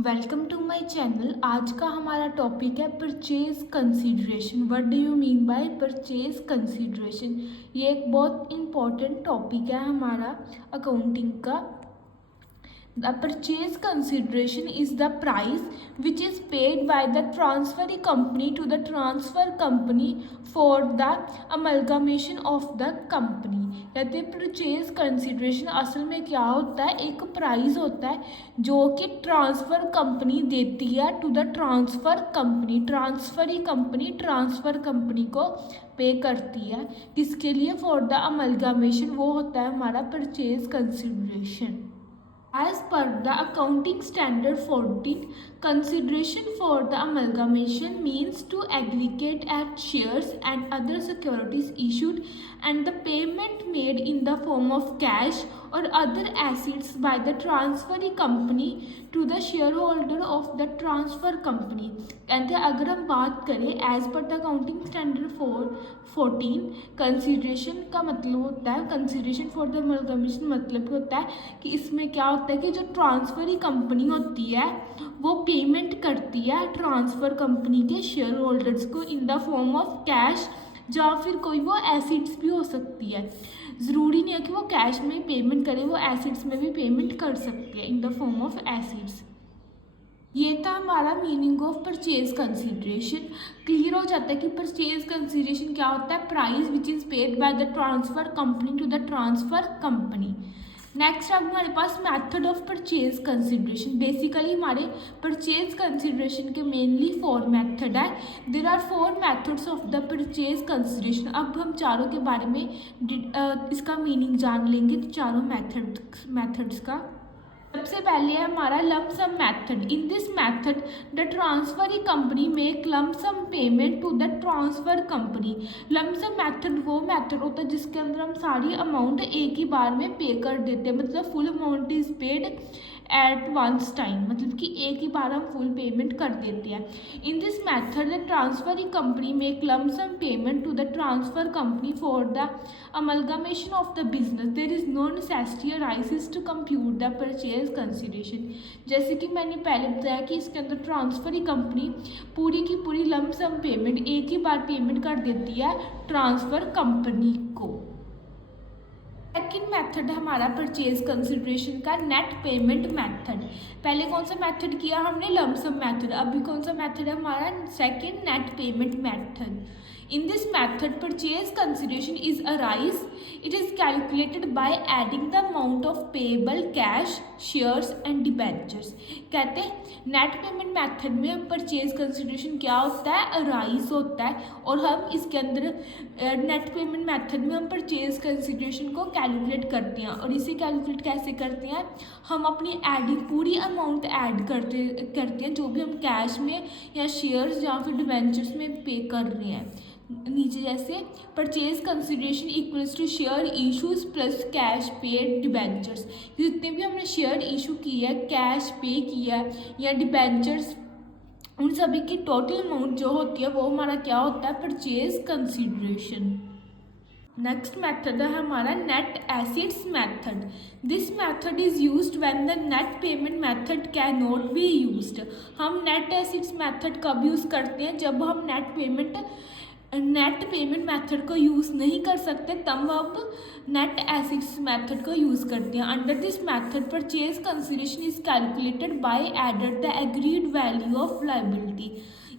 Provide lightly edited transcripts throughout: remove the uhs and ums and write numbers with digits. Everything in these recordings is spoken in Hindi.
Welcome to my channel. आज का हमारा टॉपिक है purchase consideration. What do you mean by purchase consideration. ये एक बहुत इम्पॉर्टेंट टॉपिक है हमारा अकाउंटिंग का। The purchase consideration is the price which is paid by the transferring company to the transfer company for the amalgamation of the company। कहते हैं परचेज कंसिडरेशन असल में क्या होता है, एक प्राइस होता है जो कि ट्रांसफ़र कंपनी देती है to the transfer company. Transferee company transfer company को पे करती है किसके लिए, फॉर द अमलगामेशन। वो होता है हमारा purchase consideration. As per the accounting standard 14, consideration for the amalgamation means to aggregate at shares and other securities issued and the payment made in the form of cash or other assets by the transferring company to the shareholder of the transfer company। कहते हैं अगर हम बात करें as per the accounting standard 14, consideration का मतलब होता है, कंसिडरेशन फॉर द अमलगामेशन मतलब होता है कि इसमें क्या होता है कि जो ट्रांसफरी कंपनी होती है वो पेमेंट करती है ट्रांसफ़र कंपनी के शेयर होल्डर्स को इन द फॉर्म ऑफ कैश, या फिर कोई वो एसिड्स भी हो सकती है। ज़रूरी नहीं है कि वो कैश में पेमेंट करे, वो एसिड्स में भी पेमेंट कर सकती है in the form of acids. ये था हमारा meaning of purchase consideration. Clear हो जाता है कि परचेज कंसीडरेशन क्या होता है, price which is paid by the transfer company to the transfer company. Next अब हमारे पास method of purchase consideration. Basically हमारे परचेज कंसिडरेशन के मेनली 4 मेथड है। There are 4 methods of the purchase consideration. अब हम चारों के बारे में इसका मीनिंग जान लेंगे, चारों मेथड्स का। सबसे पहले है हमारा lump sum method. In this method the transferring company make lump sum payment to the transfer company. Lump sum method वो मेथड होता है जिसके अंदर हम सारी अमाउंट एक ही बार में पे कर देते हैं, मतलब full amount is paid at once time, मतलब कि एक ही बार हम फुल पेमेंट कर देते हैं। In this method the transferring company make lump sum payment to the transfer company for the amalgamation of the business. There is no necessity arises to compute the purchase consideration. जैसे कि मैंने पहले बताया कि इसके अंदर ट्रांसफरिंग कंपनी पूरी की पूरी लम्प सम पेमेंट एक ही बार पेमेंट कर देती है ट्रांसफर कंपनी को। सेकेंड मेथड है हमारा परचेज कंसिडरेशन का नेट पेमेंट मेथड। पहले कौन सा मेथड किया हमने, लम्प सम मेथड। अभी कौन सा मेथड है हमारा, second net payment method. In this method, purchase consideration is arise. It is calculated by adding the amount of payable cash, shares and debentures। कहते हैं नेट पेमेंट मेथड में हम परचेज कंसिडरेशन क्या होता है, अराइज होता है, और हम इसके अंदर नेट पेमेंट मेथड में हम परचेज कंसिडरेशन को कैलकुलेट करते हैं। और इसे कैलकुलेट कैसे करते हैं, हम अपनी एडिंग पूरी अमाउंट ऐड करते हैं जो भी हम कैश में या शेयर्स या फिर डिबेंचर्स में पे कर रहे हैं। नीचे जैसे purchase consideration equals to share issues plus cash paid debentures. जितने भी हमने शेयर इशू की है, कैश पे किया है या डिबेंचर्स, उन सभी की टोटल अमाउंट जो होती है वो हमारा क्या होता है, परचेज कंसिडरेशन। नेक्स्ट मेथड है हमारा net assets method. This method is used when the net payment method can not be used. हम नेट एसिड्स मेथड कब यूज़ करते हैं, जब हम नेट पेमेंट मेथड को यूज़ नहीं कर सकते, तब हम नेट एसिड्स मेथड को यूज़ करते हैं। Under this method purchase consideration is calculated by added the agreed value of liability.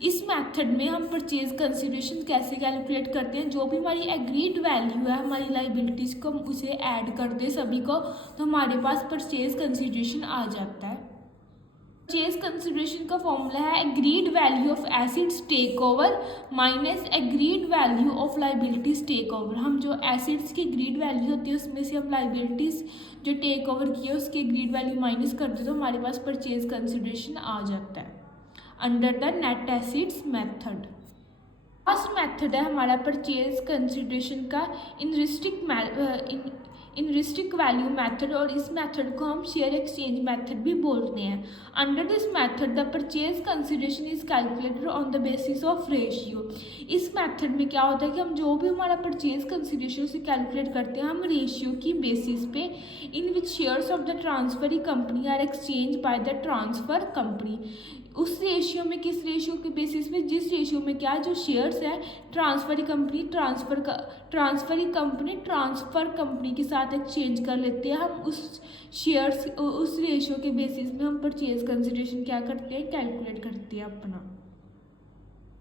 इस मेथड में हम परचेज कंसिडरेशन कैसे कैलकुलेट करते हैं, जो भी हमारी एग्रीड वैल्यू है हमारी लायबिलिटीज़ को, हम उसे ऐड कर दें सभी को, तो हमारे पास परचेज कंसिडरेशन आ जाता है। परचेज कंसिडरेशन का फॉर्मूला है agreed value of assets take over minus agreed value of liabilities take over. हम जो एसिड्स की एग्रीड वैल्यू होती है उसमें से हम लायबिलिटीज जो टेक ओवर की है उसकी एग्रीड वैल्यू माइनस कर दे तो हमारे पास परचेज कंसिडरेशन आ जाता है under the net assets method. First method है हमारा परचेज कंसिडरेशन का इंट्रिंसिक वैल्यू मेथड, और इस मेथड को हम शेयर एक्सचेंज मेथड भी बोलते हैं। Under this method the purchase consideration is calculated on the basis of ratio. इस मेथड में क्या होता है कि हम जो भी हमारा परचेज कंसिडरेशन उसे कैलकुलेट करते हैं हम रेशियो की बेसिस पे, in which shares of the transferee company are exchange by the transfer company. उस रेशियो में, किस रेशियो के बेसिस पे, जिस रेशियो में क्या जो शेयर्स है ट्रांसफर कंपनी ट्रांसफर कंपनी के साथ एक्सचेंज कर लेते हैं, हम उस शेयर्स उस रेशियो के बेसिस में हम परचेज कंसिडरेशन क्या करते हैं, कैलकुलेट करते हैं अपना।